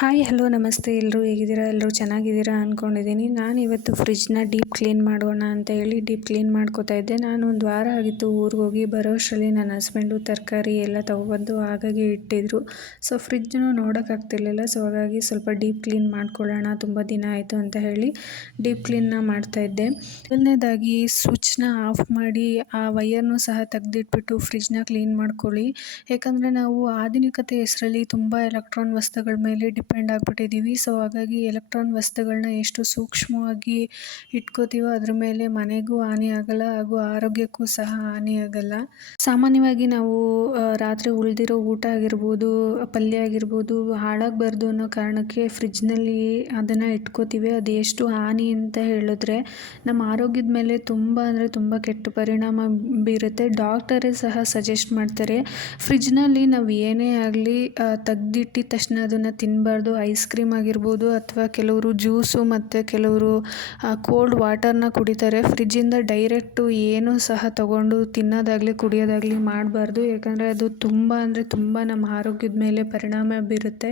Hi hello ನಮಸ್ತೆ. ಎಲ್ಲರೂ ಹೇಗಿದ್ದೀರಾ? ಎಲ್ಲರೂ ಚೆನ್ನಾಗಿದ್ದೀರಾ ಅಂದ್ಕೊಂಡಿದ್ದೀನಿ ನಾನು ಇವತ್ತು ಫ್ರಿಜ್ನ ಡೀಪ್ ಕ್ಲೀನ್ ಮಾಡೋಣ ಅಂತ ಹೇಳಿ ಡೀಪ್ ಕ್ಲೀನ್ ಮಾಡ್ಕೋತಾ ಇದ್ದೆ. ನಾನು ಒಂದು ವಾರ ಆಗಿತ್ತು ಊರಿಗೆ ಹೋಗಿ. ಬರೋ ಅಷ್ಟರಲ್ಲಿ ನನ್ನ ಹಸ್ಬೆಂಡು ತರಕಾರಿ ಎಲ್ಲ ತೊಗೊಬಂದು ಹಾಗಾಗಿ ಇಟ್ಟಿದ್ರು. ಸೊ ಫ್ರಿಜ್ನು ನೋಡೋಕ್ಕಾಗ್ತಿರ್ಲಿಲ್ಲ ಸೊ ಹಾಗಾಗಿ ಸ್ವಲ್ಪ ಡೀಪ್ ಕ್ಲೀನ್ ಮಾಡ್ಕೊಳ್ಳೋಣ. ತುಂಬ ದಿನ ಆಯಿತು ಅಂತ ಹೇಳಿ ಡೀಪ್ ಕ್ಲೀನ್ನ ಮಾಡ್ತಾಯಿದ್ದೆ ಮೊದಲನೇದಾಗಿ ಸ್ವಿಚ್ನ ಆಫ್ ಮಾಡಿ ಆ ವೈಯರ್ನೂ ಸಹ ತೆಗೆದಿಟ್ಬಿಟ್ಟು ಫ್ರಿಜ್ನ ಕ್ಲೀನ್ ಮಾಡ್ಕೊಳ್ಳಿ. ಯಾಕಂದರೆ ನಾವು ಆಧುನಿಕತೆ ಹೆಸರಲ್ಲಿ ತುಂಬ ಎಲೆಕ್ಟ್ರಾನ್ ವಸ್ತುಗಳ ಮೇಲೆ ಡಿಪೆಂಡ್ ಆಗಿಬಿಟ್ಟಿದ್ದೀವಿ ಸೊ ಹಾಗಾಗಿ ಎಲೆಕ್ಟ್ರಾನ್ ವಸ್ತುಗಳನ್ನ ಎಷ್ಟು ಸೂಕ್ಷ್ಮವಾಗಿ ಇಟ್ಕೋತೀವೋ ಅದ್ರ ಮೇಲೆ ಮನೆಗೂ ಹಾನಿ ಆಗಲ್ಲ, ಹಾಗೂ ಆರೋಗ್ಯಕ್ಕೂ ಸಹ ಹಾನಿ ಆಗಲ್ಲ. ಸಾಮಾನ್ಯವಾಗಿ ನಾವು ರಾತ್ರಿ ಉಳಿದಿರೋ ಊಟ ಆಗಿರ್ಬೋದು, ಪಲ್ಯ ಆಗಿರ್ಬೋದು, ಹಾಳಾಗಬಾರ್ದು ಅನ್ನೋ ಕಾರಣಕ್ಕೆ ಫ್ರಿಜ್ನಲ್ಲಿ ಅದನ್ನು ಇಟ್ಕೋತೀವಿ. ಅದು ಎಷ್ಟು ಹಾನಿ ಅಂತ ಹೇಳಿದ್ರೆ, ನಮ್ಮ ಆರೋಗ್ಯದ ಮೇಲೆ ತುಂಬ ಅಂದರೆ ತುಂಬ ಕೆಟ್ಟ ಪರಿಣಾಮ ಬೀರುತ್ತೆ. ಡಾಕ್ಟರೇ ಸಹ ಸಜೆಸ್ಟ್ ಮಾಡ್ತಾರೆ, ಫ್ರಿಜ್ನಲ್ಲಿ ನಾವು ಏನೇ ಆಗಲಿ ತೆಗ್ದಿಟ್ಟಿದ ತಕ್ಷಣ ಅದನ್ನು ತಿನ್ಬಾರ್ದು. ತಿನ್ನಬಾರ್ದು ಐಸ್ ಕ್ರೀಮ್ ಆಗಿರ್ಬೋದು ಅಥವಾ ಕೆಲವರು ಜ್ಯೂಸು ಮತ್ತು ಕೆಲವರು ಕೋಲ್ಡ್ ವಾಟರ್ನ ಕುಡಿತಾರೆ. ಫ್ರಿಜ್ಜಿಂದ ಡೈರೆಕ್ಟು ಏನು ಸಹ ತಗೊಂಡು ತಿನ್ನೋದಾಗಲಿ, ಕುಡಿಯೋದಾಗಲಿ ಮಾಡಬಾರ್ದು. ಯಾಕಂದರೆ ಅದು ತುಂಬ ಅಂದರೆ ತುಂಬ ನಮ್ಮ ಆರೋಗ್ಯದ ಮೇಲೆ ಪರಿಣಾಮ ಬೀರುತ್ತೆ.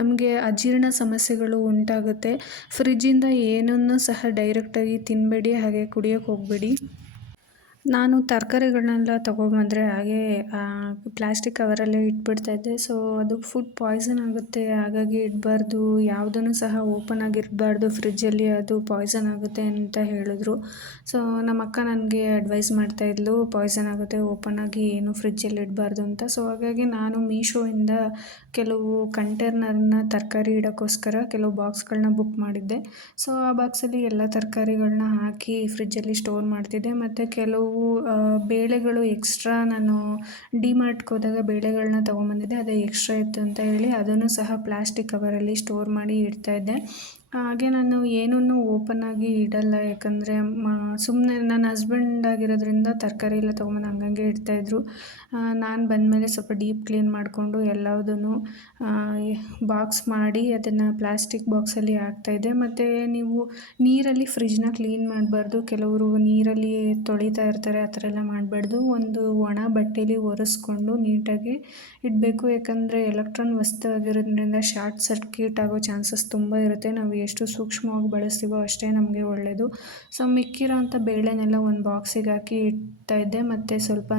ನಮಗೆ ಅಜೀರ್ಣ ಸಮಸ್ಯೆಗಳು ಉಂಟಾಗುತ್ತೆ. ಫ್ರಿಜ್ಜಿಂದ ಏನನ್ನು ಸಹ ಡೈರೆಕ್ಟಾಗಿ ತಿನ್ನಬೇಡಿ ಹಾಗೆ ಕುಡಿಯೋಕ್ಕೆ ಹೋಗಬೇಡಿ. ನಾನು ತರಕಾರಿಗಳನ್ನೆಲ್ಲ ತೊಗೊಂಬಂದರೆ ಹಾಗೇ ಪ್ಲಾಸ್ಟಿಕ್ ಕವರಲ್ಲೇ ಇದ್ದೆ. ಸೊ ಅದು ಫುಡ್ ಪಾಯ್ಸನ್ ಆಗುತ್ತೆ. ಹಾಗಾಗಿ ಇಡಬಾರ್ದು. ಯಾವುದನ್ನು ಸಹ ಓಪನ್ ಆಗಿ ಫ್ರಿಡ್ಜಲ್ಲಿ ಫ್ರಿಜ್ಜಲ್ಲಿ ಅದು ಪಾಯ್ಸನ್ ಆಗುತ್ತೆ ಅಂತ ಹೇಳಿದ್ರು. ಸೊ ನಮ್ಮ ಅಕ್ಕ ನನಗೆ ಅಡ್ವೈಸ್ ಮಾಡ್ತಾಯಿದ್ಲು ಪಾಯ್ಸನ್ ಆಗುತ್ತೆ ಓಪನ್ ಆಗಿ ಏನು ಫ್ರಿಜ್ಜಲ್ಲಿ ಇಡಬಾರ್ದು ಅಂತ. ಸೊ ಹಾಗಾಗಿ ನಾನು ಮೀಶೋಯಿಂದ ಕೆಲವು ಕಂಟೈನರ್ನ ತರಕಾರಿ ಇಡೋಕ್ಕೋಸ್ಕರ ಕೆಲವು ಬಾಕ್ಸ್ಗಳನ್ನ ಬುಕ್ ಮಾಡಿದ್ದೆ. ಸೊ ಆ ಬಾಕ್ಸಲ್ಲಿ ಎಲ್ಲ ತರಕಾರಿಗಳನ್ನ ಹಾಕಿ ಫ್ರಿಜ್ಜಲ್ಲಿ ಸ್ಟೋರ್ ಮಾಡ್ತಿದ್ದೆ. ಮತ್ತು ಕೆಲವು ಬೇಳೆಗಳು ಎಕ್ಸ್ಟ್ರಾ ನಾನು ಡಿಮಾರ್ಟ್ಗೆ ಹೋದಾಗ ಬೇಳೆಗಳನ್ನ ತೊಗೊಂಬಂದಿದ್ದೆ, ಅದು ಎಕ್ಸ್ಟ್ರಾ ಇತ್ತು ಅಂತ ಹೇಳಿ ಅದನ್ನು ಸಹ ಪ್ಲಾಸ್ಟಿಕ್ ಕವರಲ್ಲಿ ಸ್ಟೋರ್ ಮಾಡಿ ಇಡ್ತಾಯಿದ್ದೆ ಹಾಗೆ ನಾನು ಏನೂ ಓಪನ್ ಆಗಿ ಇಡಲ್ಲ. ಯಾಕಂದರೆ, ಮ ಸುಮ್ಮನೆ ನನ್ನ ಹಸ್ಬೆಂಡ್ ಆಗಿರೋದ್ರಿಂದ ತರಕಾರಿ ಎಲ್ಲ ತೊಗೊಂಬಂದು ಹಂಗಂಗೆ ಇಡ್ತಾಯಿದ್ರು ನಾನು ಬಂದಮೇಲೆ ಸ್ವಲ್ಪ ಡೀಪ್ ಕ್ಲೀನ್ ಮಾಡಿಕೊಂಡು ಎಲ್ಲದನ್ನು ಬಾಕ್ಸ್ ಮಾಡಿ ಅದನ್ನು ಪ್ಲಾಸ್ಟಿಕ್ ಬಾಕ್ಸಲ್ಲಿ ಹಾಕ್ತಾಯಿದ್ದೆ ಮತ್ತು ನೀವು ನೀರಲ್ಲಿ ಫ್ರಿಜ್ನ ಕ್ಲೀನ್ ಮಾಡಬಾರ್ದು. ಕೆಲವರು ನೀರಲ್ಲಿ ತೊಳಿತಾ ಇರ್ತಾರೆ, ಆ ಥರ ಎಲ್ಲ ಮಾಡಬಾರ್ದು. ಒಂದು ಒಣ ಬಟ್ಟೇಲಿ ಒರೆಸ್ಕೊಂಡು ನೀಟಾಗಿ ಇಡಬೇಕು. ಯಾಕಂದರೆ ಎಲೆಕ್ಟ್ರಾನ್ ವಸ್ತು ಆಗಿರೋದ್ರಿಂದ ಶಾರ್ಟ್ ಸರ್ಕ್ಯೂಟ್ ಆಗೋ ಚಾನ್ಸಸ್ ತುಂಬ ಇರುತ್ತೆ. ನಾವು ಎಷ್ಟು ಸೂಕ್ಷ್ಮವಾಗಿ ಬಳಸ್ತೀವೋ ಅಷ್ಟೇ ನಮಗೆ ಒಳ್ಳೆಯದು ಸೊ ಮಿಕ್ಕಿರೋ ಅಂಥ ಬೇಳೆನೆಲ್ಲ ಒಂದು ಬಾಕ್ಸಿಗೆ ಹಾಕಿ ಇಡ್ತಾ ಇದ್ದೆ. ಮತ್ತು ಸ್ವಲ್ಪ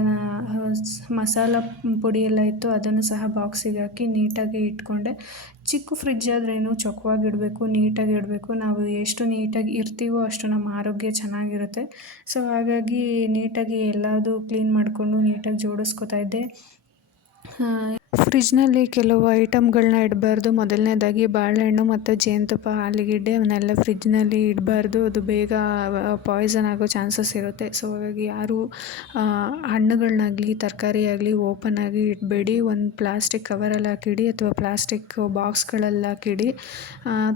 ಮಸಾಲ ಪುಡಿ ಎಲ್ಲ ಇತ್ತು, ಅದನ್ನು ಸಹ ಬಾಕ್ಸಿಗೆ ಹಾಕಿ ನೀಟಾಗಿ ಇಟ್ಕೊಂಡೆ. ಚಿಕ್ಕ ಫ್ರಿಜ್ ಆದ್ರೇನು ಚೊಕ್ಕವಾಗಿ ಇಡಬೇಕು, ನೀಟಾಗಿ ಇಡಬೇಕು. ನಾವು ಎಷ್ಟು ನೀಟಾಗಿ ಇರ್ತೀವೋ ಅಷ್ಟು ನಮ್ಮ ಆರೋಗ್ಯ ಚೆನ್ನಾಗಿರುತ್ತೆ. ಸೊ ಹಾಗಾಗಿ ನೀಟಾಗಿ ಎಲ್ಲದೂ ಕ್ಲೀನ್ ಮಾಡಿಕೊಂಡು ನೀಟಾಗಿ ಜೋಡಿಸ್ಕೊತಾ ಇದ್ದೆ. ಫ್ರಿಜ್ನಲ್ಲಿ ಕೆಲವು ಐಟಮ್ಗಳನ್ನ ಇಡಬಾರ್ದು. ಮೊದಲನೇದಾಗಿ ಬಾಳೆಹಣ್ಣು ಮತ್ತು ಜೇನುತುಪ್ಪ, ಆಲೂಗೆಡ್ಡೆ ಅವನ್ನೆಲ್ಲ ಫ್ರಿಜ್ನಲ್ಲಿ ಇಡಬಾರ್ದು. ಅದು ಬೇಗ ಪಾಯ್ಸನ್ ಆಗೋ ಚಾನ್ಸಸ್ ಇರುತ್ತೆ. ಸೊ, ಹಾಗಾಗಿ ಯಾರೂ ಹಣ್ಣುಗಳನ್ನಾಗಲಿ ತರಕಾರಿ ಆಗಲಿ ಓಪನ್ ಆಗಿ ಇಡಬೇಡಿ. ಒಂದು ಪ್ಲಾಸ್ಟಿಕ್ ಕವರಲ್ಲಿ ಹಾಕಿಡಿ ಅಥವಾ ಪ್ಲಾಸ್ಟಿಕ್ ಬಾಕ್ಸ್ಗಳಲ್ಲಿ ಹಾಕಿಡಿ.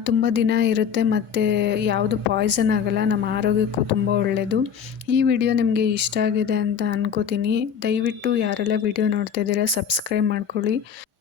ತುಂಬ ದಿನ ಇರುತ್ತೆ ಮತ್ತು ಯಾವುದು ಪಾಯ್ಸನ್ ಆಗಲ್ಲ. ನಮ್ಮ ಆರೋಗ್ಯಕ್ಕೂ ತುಂಬ ಒಳ್ಳೆಯದು ಈ ವಿಡಿಯೋ ನಿಮಗೆ ಇಷ್ಟ ಆಗಿದೆ ಅಂತ ಅನ್ಕೋತೀನಿ. ದಯವಿಟ್ಟು ಯಾರೆಲ್ಲ ವಿಡಿಯೋ ನೋಡ್ತಾ ಇದ್ದೀರಾ, ಸಬ್ಸ್ಕ್ರೈಬ್ ಮಾಡ್ಕೊಳ್ಳಿ.